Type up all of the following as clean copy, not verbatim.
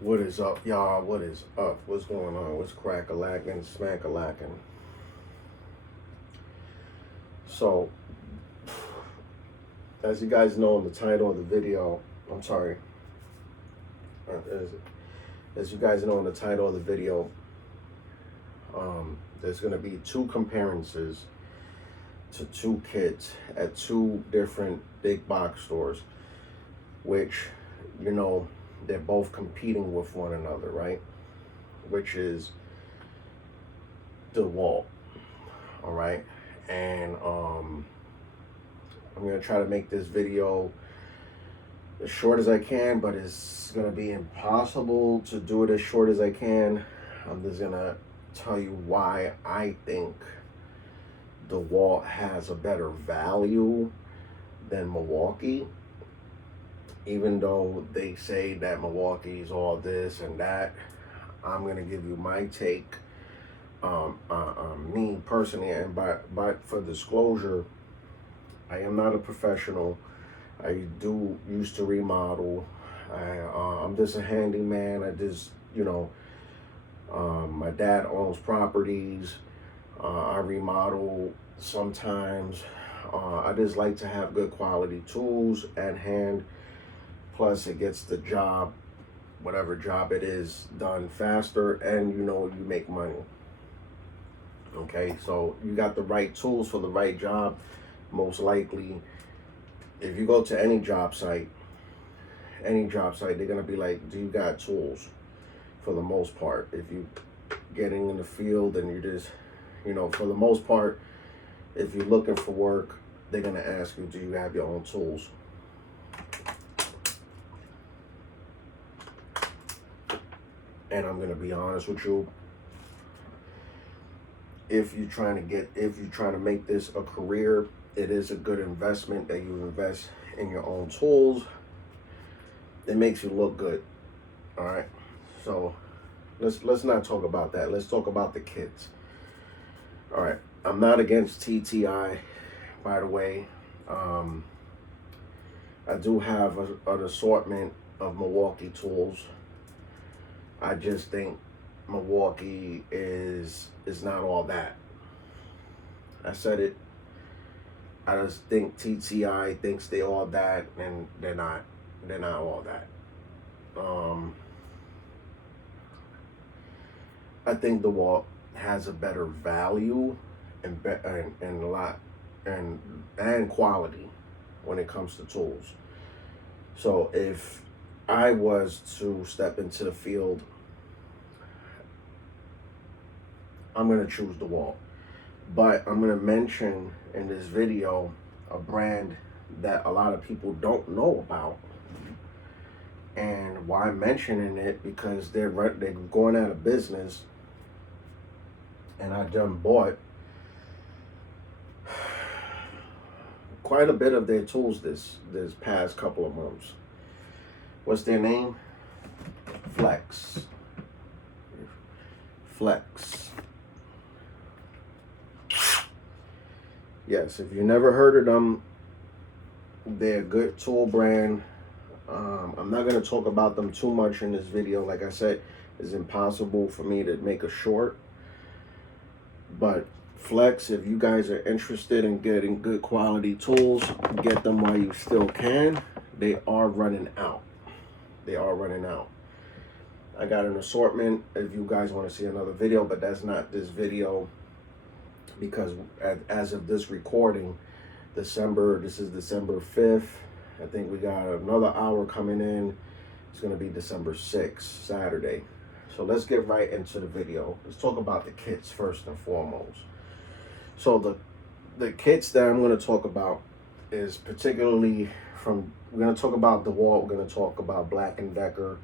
What is up, y'all? What is up? What's going on? What's crack-a-lackin', smack-a-lackin'? So, as you guys know in the title of the video, I'm sorry. As you guys know in the title of the video, there's going to be two comparisons to two kits at two different big box stores, which, you know, they're both competing with one another, right? Which is Dewalt, all right? And I'm gonna try to make this video as short as I can, but it's gonna be impossible to do it as short as I can. I'm just gonna tell you why I think Dewalt has a better value than Milwaukee, even though they say that Milwaukee's all this and that. I'm gonna give you my take. Me personally, and but for disclosure, I am not a professional. I used to remodel. I'm just a handyman. I just, my dad owns properties. I remodel sometimes. I just like to have good quality tools at hand. Plus, it gets the job, whatever job it is, done faster, and you make money. Okay, so you got the right tools for the right job. Most likely, if you go to any job site, they're gonna be like, do you got tools? For the most part, if you getting in the field and you just, for the most part, if you're looking for work, they're gonna ask you, do you have your own tools? And I'm gonna be honest with you. If you're trying to make this a career, it is a good investment that you invest in your own tools. It makes you look good. All right. So let's not talk about that. Let's talk about the kits. All right. I'm not against TTI, by the way. I do have an assortment of Milwaukee tools. I just think Milwaukee is not all that. I said it. I just think TTI thinks they all that, and they're not all that. I think Dewalt has a better value and a lot and quality when it comes to tools. So if I was to step into the field, I'm going to choose Dewalt. But I'm going to mention in this video a brand that a lot of people don't know about. And why I'm mentioning it, because they're going out of business. And I done bought quite a bit of their tools this past couple of months. What's their name? Flex. Yes, if you never heard of them, they're a good tool brand. I'm not going to talk about them too much in this video. Like I said, it's impossible for me to make a short. But Flex, if you guys are interested in getting good quality tools, get them while you still can. They are running out. I got an assortment if you guys want to see another video, but that's not this video, because as of this recording, this is December 5th. I think we got another hour coming in. It's going to be December 6th, Saturday. So let's get right into the video. Let's talk about the kits first and foremost. So the kits that I'm going to talk about is particularly we're going to talk about Dewalt, we're going to talk about Black & Decker,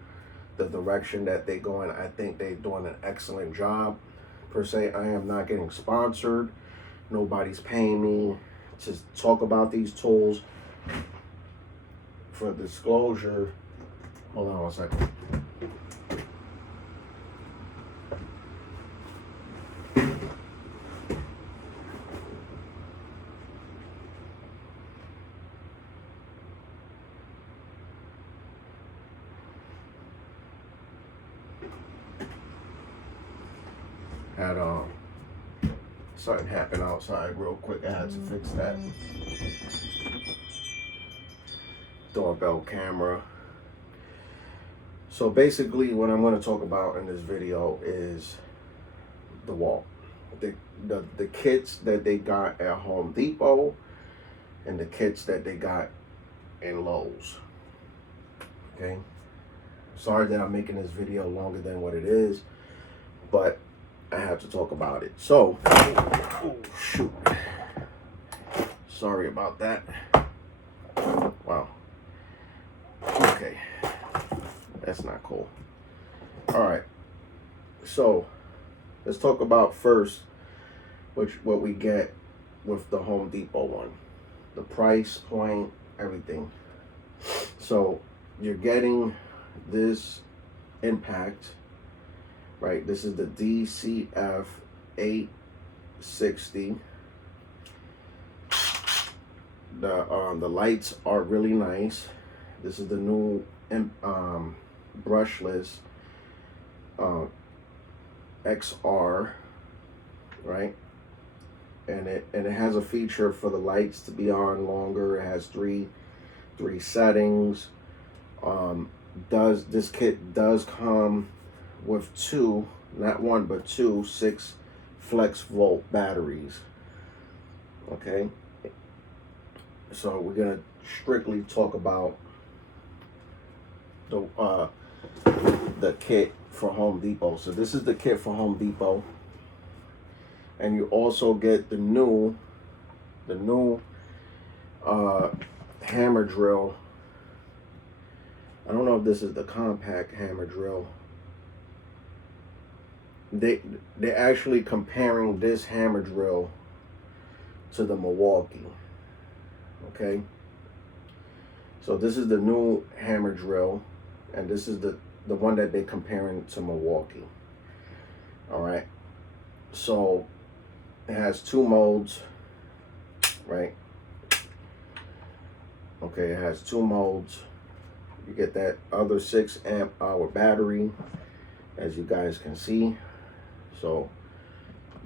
the direction that they go in. I think they're doing an excellent job. Per se, I am not getting sponsored. Nobody's paying me to talk about these tools. For disclosure, hold on 1 second. Had something happened outside real quick. I had to fix that. Doorbell camera. So basically what I'm going to talk about in this video is Dewalt. The kits that they got at Home Depot and the kits that they got in Lowe's. Okay. Sorry that I'm making this video longer than what it is, but I have to talk about it. So, oh shoot. Sorry about that. Wow. Okay. That's not cool. All right. So, let's talk about first what we get with the Home Depot one. The price point, everything. So, you're getting this impact, right? This is the DCF 860. The lights are really nice. This is the new brushless XR, right? And it has a feature for the lights to be on longer. It has three settings. This kit does come with two, not one but two 6 flex volt batteries. Okay, so we're gonna strictly talk about the kit for Home Depot. So this is the kit for Home Depot, and you also get the new hammer drill. I don't know if this is the compact hammer drill. They're actually comparing this hammer drill to the Milwaukee. Okay, so this is the new hammer drill, and this is the one that they're comparing to Milwaukee. All right, so it has 2 modes, right? Okay, it has 2 modes. You get that other 6 amp hour battery, as you guys can see. So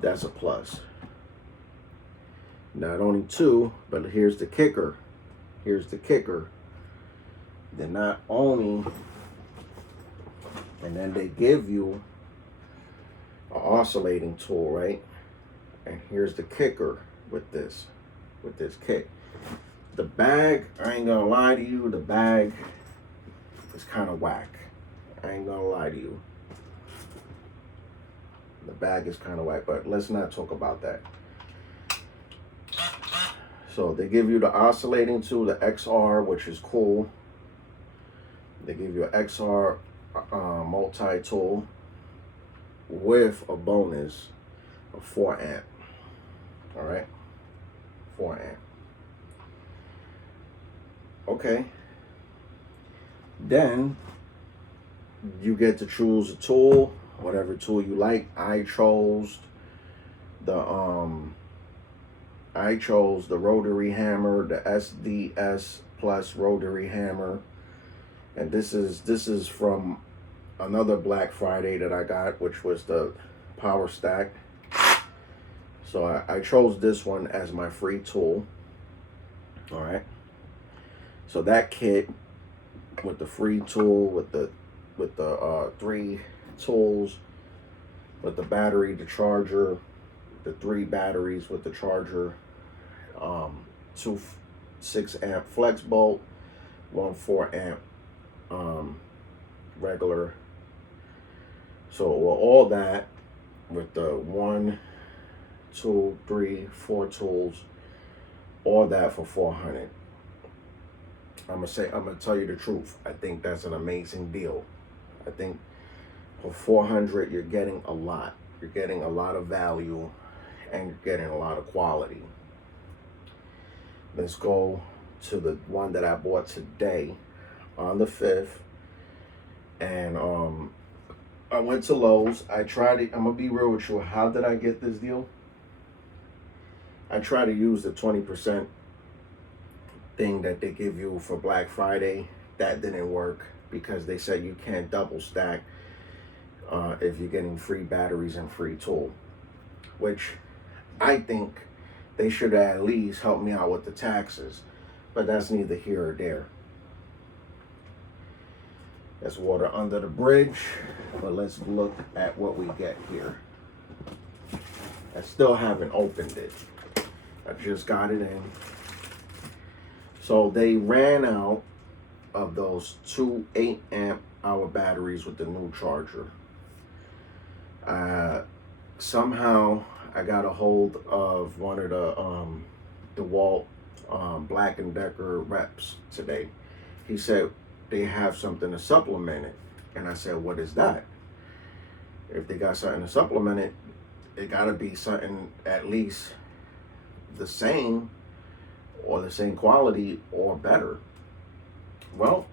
that's a plus. Not only 2, but here's the kicker. Here's the kicker. They're not only, and then they give you an oscillating tool, right? And here's the kicker with this kit. The bag, I ain't gonna lie to you, the bag is kind of whack. I ain't gonna lie to you. The bag is kind of whack, but let's not talk about that. So they give you the oscillating tool, the XR, which is cool. They give you an XR multi-tool with a bonus of 4 amp. All right, 4 amp. Okay. Then you get to choose a tool, whatever tool you like. I chose the rotary hammer, the SDS Plus rotary hammer, and this is from another Black Friday that I got, which was the Power Stack. So I chose this one as my free tool. All right. So that kit with the free tool, with the 3 tools, with the battery, the charger, the 3 batteries with the charger, 2 6 amp flex bolt, 1 4 amp regular. So all that with the 1 2 3 4 tools, all that for $400. I'm gonna tell you the truth. I think that's an amazing deal. I think for $400 you're getting a lot. You're getting a lot of value, and you're getting a lot of quality. Let's go to the one that I bought today on the 5th. And I went to Lowe's. I tried it. I'm gonna be real with you. How did I get this deal? I tried to use the 20% thing that they give you for Black Friday. That didn't work because they said you can't double stack if you're getting free batteries and free tool, which I think they should at least help me out with the taxes, but that's neither here or there. That's water under the bridge, but let's look at what we get here. I still haven't opened it. I just got it in. So they ran out of those two 8-amp-hour batteries with the new charger. Somehow I got a hold of one of the Dewalt Black & Decker reps today. He said they have something to supplement it. And I said, what is that? If they got something to supplement it, it gotta be something at least the same or the same quality or better. Well,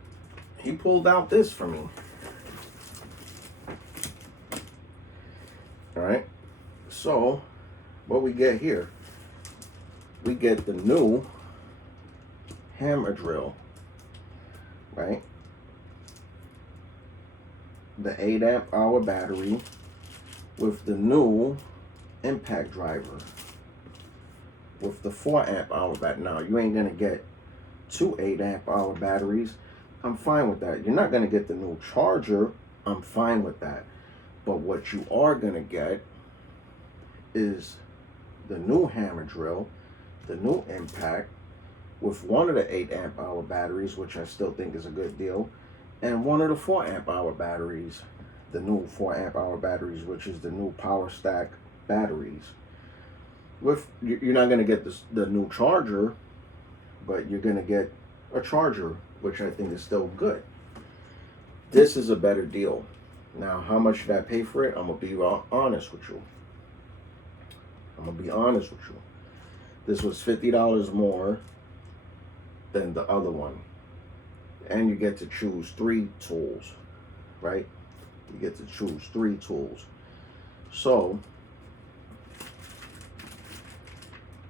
he pulled out this for me. All right, so what we get here, we get the new hammer drill, right? The 8-amp-hour battery with the new impact driver with the 4-amp-hour battery. Now, you ain't gonna get two 8-amp-hour batteries. I'm fine with that. You're not gonna get the new charger. I'm fine with that. But what you are gonna get is the new hammer drill, the new impact, with one of the 8-amp-hour batteries, which I still think is a good deal, and one of the 4-amp-hour batteries, the new 4-amp-hour batteries, which is the new power stack batteries. With you're not gonna get the new charger, but you're gonna get a charger, which I think is still good. This is a better deal. Now, how much did I pay for it? I'm gonna be honest with you. This was $50 more than the other one. And you get to choose 3 tools, right? You get to choose 3 tools. So,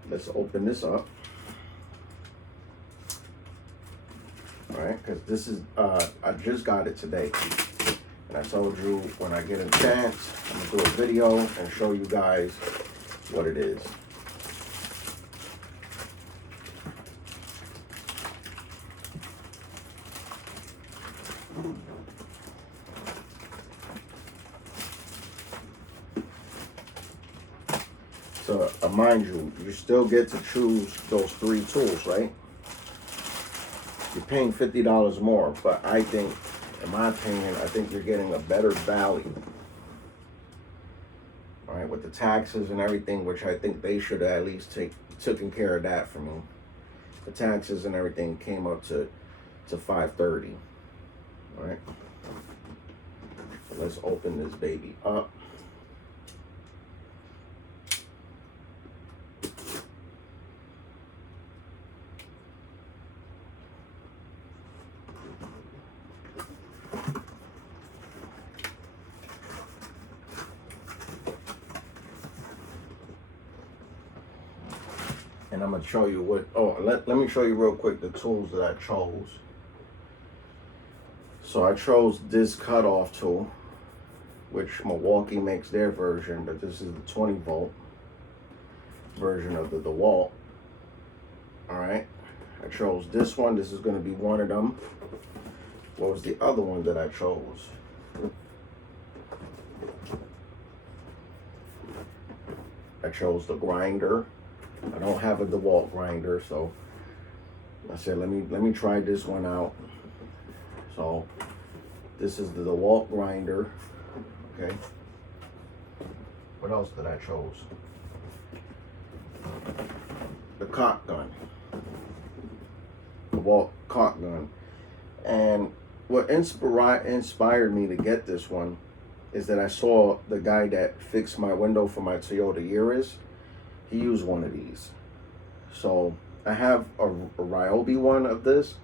let's open this up. All right, because this is, I just got it today. And I told you when I get a chance, I'm gonna do a video and show you guys what it is. So, mind you, you still get to choose those 3 tools, right? You're paying $50 more, but I think, in my opinion, I think you're getting a better value. All right, with the taxes and everything, which I think they should at least taken care of that for me. The taxes and everything came up to $530. All right. So let's open this baby up. And I'm gonna show you what, let me show you real quick the tools that I chose. So I chose this cutoff tool, which Milwaukee makes their version, but this is the 20 volt version of the Dewalt. All right, I chose this one. This is gonna be one of them. What was the other one that I chose? I chose the grinder. I don't have a Dewalt grinder, so I said let me try this one out. So this is the Dewalt grinder. Okay. What else did I chose? The caulk gun. Dewalt caulk gun. And what inspired me to get this one is that I saw the guy that fixed my window for my Toyota Yaris. He used one of these. So I have a Ryobi one of this,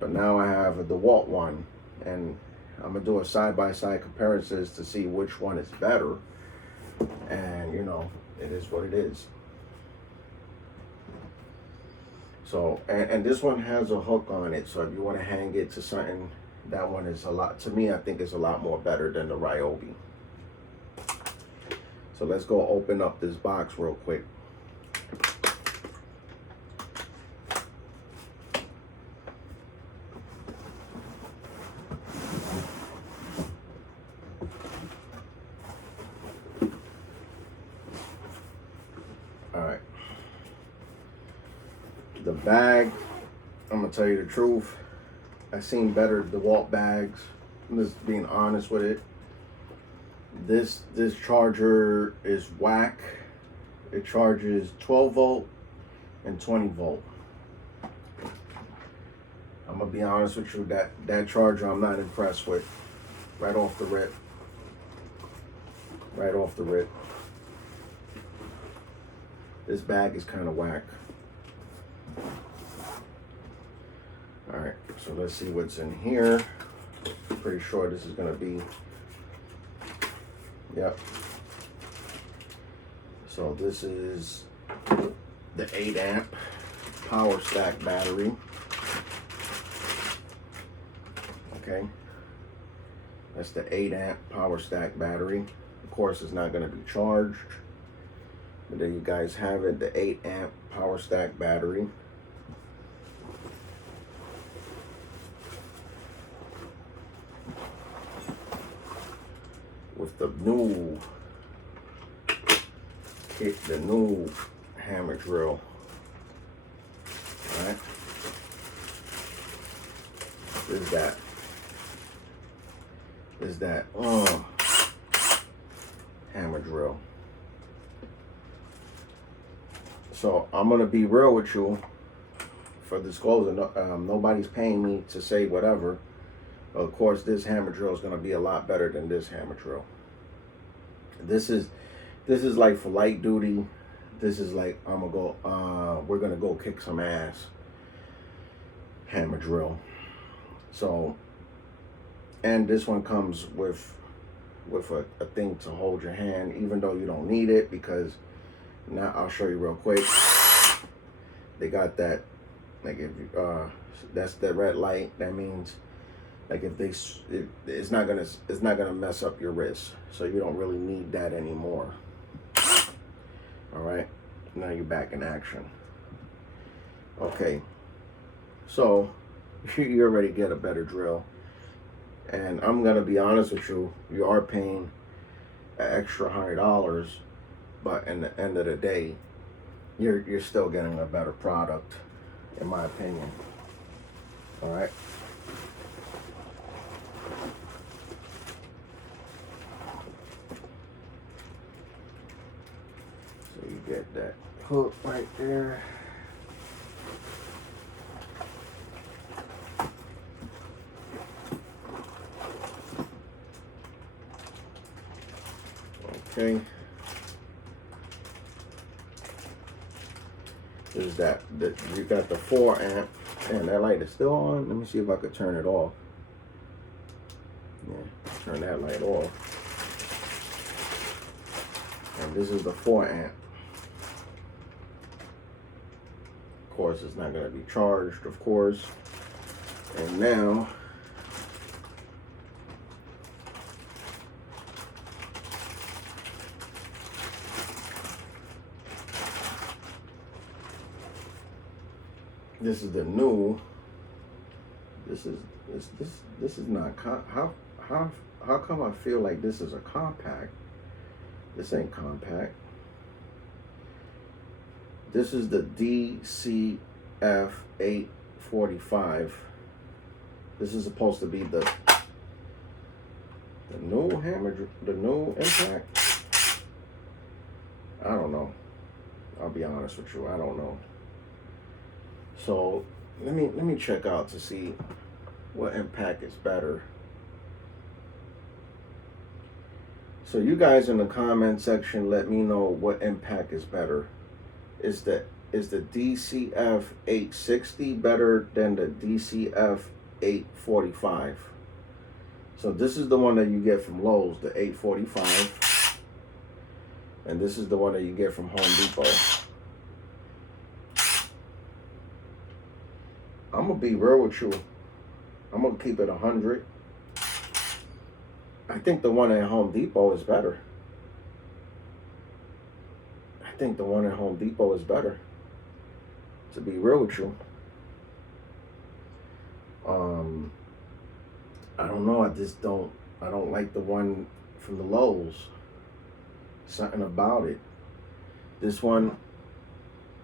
but now I have a Dewalt one, and I'm gonna do a side-by-side comparisons to see which one is better. And you know, it is what it is. So, and this one has a hook on it, so if you want to hang it to something, That one is a lot, to me, I think it's a lot more better than the Ryobi. So let's go open up this box real quick. All right. The bag, I'm gonna tell you the truth. I've seen better Dewalt bags. I'm just being honest with it. This charger is whack. It charges 12 volt and 20 volt. I'm gonna be honest with you, that charger I'm not impressed with. Right off the rip. Right off the rip. This bag is kind of whack. All right, so let's see what's in here. Pretty sure this is gonna be, yep. So this is the 8 amp power stack battery. Okay, that's the 8 amp power stack battery. Of course, it's not gonna be charged, but there you guys have it, the 8 amp power stack battery. With the new kit, the new hammer drill. All right, is that hammer drill. So I'm gonna be real with you. For disclosure, nobody's paying me to say whatever. Of course, this hammer drill is gonna be a lot better than this hammer drill. This is like for light duty. This is like we're gonna go kick some ass hammer drill. So, and this one comes with a thing to hold your hand, even though you don't need it, because now I'll show you real quick. They got that, like, if that's the red light, that means like if it's not gonna mess up your wrist, so you don't really need that anymore. All right, now you're back in action. Okay, so you already get a better drill, and I'm gonna be honest with you, you are paying an extra $100, but in the end of the day, you're still getting a better product, in my opinion. All right. So you get that hook right there. Okay. Is that you got the 4 amp, and that light is still on. Let me see if I could turn it off. Yeah, turn that light off. And this is the 4 amp. Of course, it's not going to be charged, of course. And now this is the new. This is not how come I feel like this is a compact? This ain't compact. This is the DCF 845. This is supposed to be the new hammer, the new impact. I don't know. I'll be honest with you. I don't know. So let me check out to see what impact is better. So you guys in the comment section, let me know what impact is better. Is the DCF 860 better than the DCF 845? So this is the one that you get from Lowe's, the 845. And this is the one that you get from Home Depot. I'm gonna be real with you. I'm gonna keep it 100. I think the one at Home Depot is better. I think the one at Home Depot is better. To be real with you. I don't know. I don't like the one from the Lowe's. Something about it. This one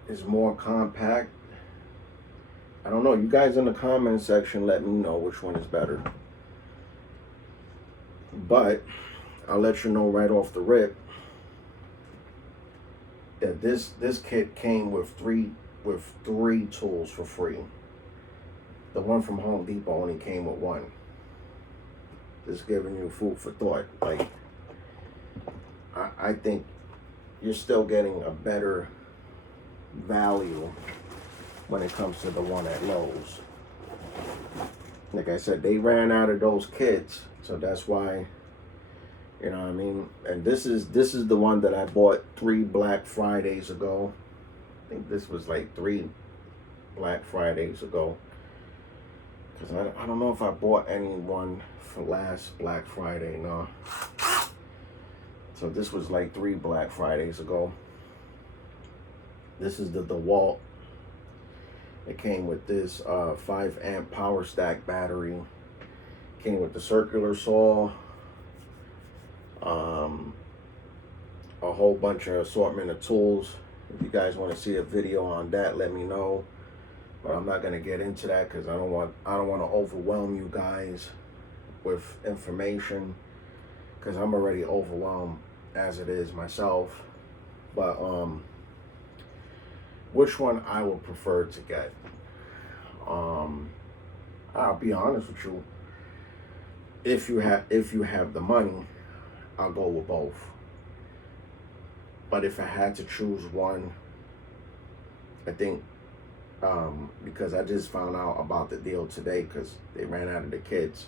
is more compact. I don't know. You guys in the comment section, let me know which one is better. But I'll let you know right off the rip that this kit came with three tools for free. The one from Home Depot only came with one. Just giving you food for thought. Like, I think you're still getting a better value when it comes to the one at Lowe's. Like I said, they ran out of those kits, so that's why, you know what I mean? And this is the one that I bought 3 Black Fridays ago. I think this was like 3 Black Fridays ago. Because I don't know if I bought any one for last Black Friday, no. So this was like 3 Black Fridays ago. This is the Dewalt. It came with this 5 amp power stack battery. Came with the circular saw. A whole bunch of assortment of tools. If you guys want to see a video on that, let me know. But I'm not gonna get into that because I don't want to overwhelm you guys with information, because I'm already overwhelmed as it is myself. But which one I would prefer to get? I'll be honest with you. If you have the money, I'll go with both. But if I had to choose one, I think, because I just found out about the deal today because they ran out of the kits.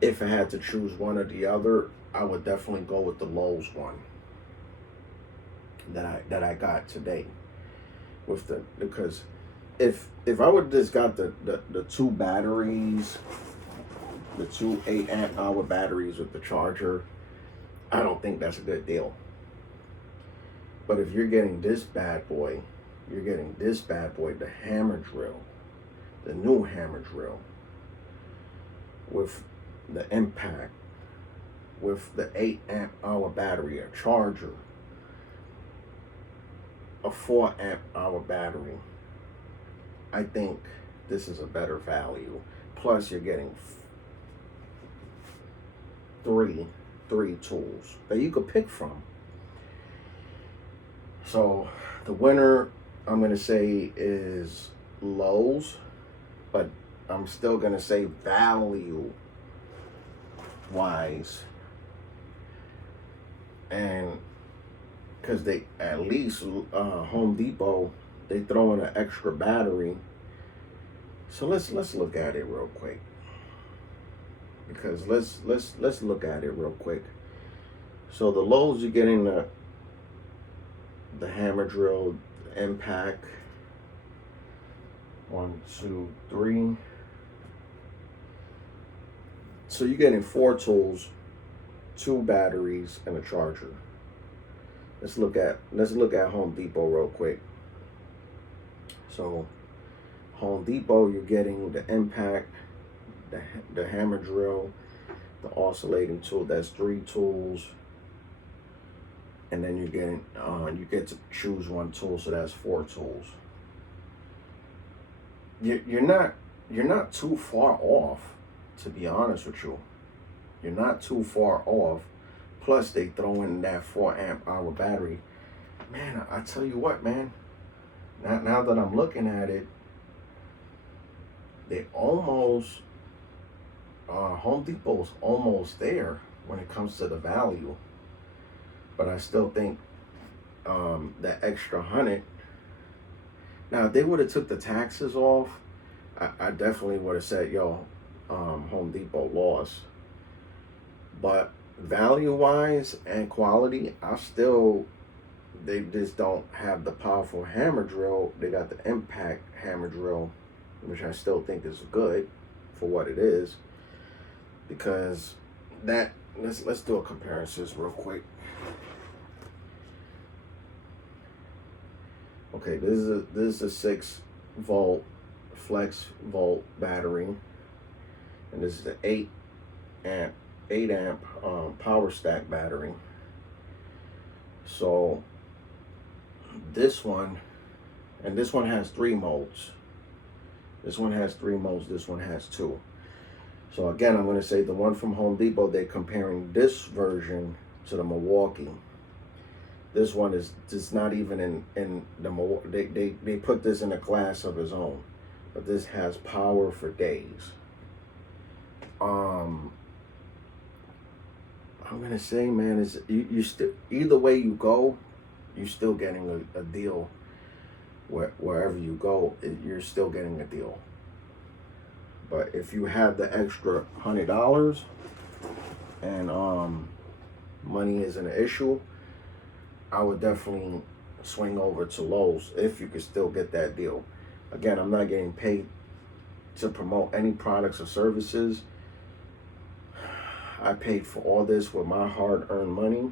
If I had to choose one or the other, I would definitely go with the Lowe's one that I got today. Because if I would just got the 2 batteries, the 2 8 amp hour batteries with the charger, I don't think that's a good deal. But if you're getting this bad boy, the hammer drill, the new hammer drill, with the impact, with the 8 amp hour battery, a charger, a 4 amp hour battery, I think this is a better value. Plus you're getting 3 tools that you could pick from. So the winner, I'm going to say, is Lowe's, but I'm still going to say value wise, and because they, at least Home Depot, they throw in an extra battery. So let's look at it real quick, because let's look at it real quick. So the Lowe's, you're getting the hammer drill, impact, 1 2 3. So you're getting 4 tools, 2 batteries, and a charger. Let's look at Home Depot real quick. So Home Depot, you're getting the impact, the hammer drill, the oscillating tool. That's 3 tools. And then you're getting you get to choose 1 tool, so that's 4 tools. You're not too far off, to be honest with you. You're not too far off. Plus they throw in that 4 amp hour battery. Man, I tell you what, man. Now that I'm looking at it, they almost Home Depot's almost there when it comes to the value. But I still think that extra 100. Now, if they would have took the taxes off, I definitely would have said, yo, Home Depot lost. But value-wise and quality, they just don't have the powerful hammer drill. They got the impact hammer drill, which I still think is good, for what it is, because that, let's do a comparison real quick. Okay, this is a 6-volt flex volt battery, and this is an 8 amp power stack battery. So this one, and this one has 3 modes. This one has 3 modes, this one has 2. So again, I'm going to say the one from Home Depot, they're comparing this version to the Milwaukee. This one is just not even in the Milwaukee. They put this in a class of its own. But this has power for days. I'm going to say, man, is you still, either way you go, you're still getting a deal. Wherever you go, you're still getting a deal. But if you have the extra $100 and money isn't an issue, I would definitely swing over to Lowe's if you could still get that deal. Again, I'm not getting paid to promote any products or services. I paid for all this with my hard-earned money.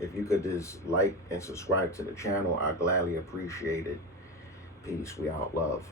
If you could just like and subscribe to the channel, I gladly appreciate it. Peace. We out. Love.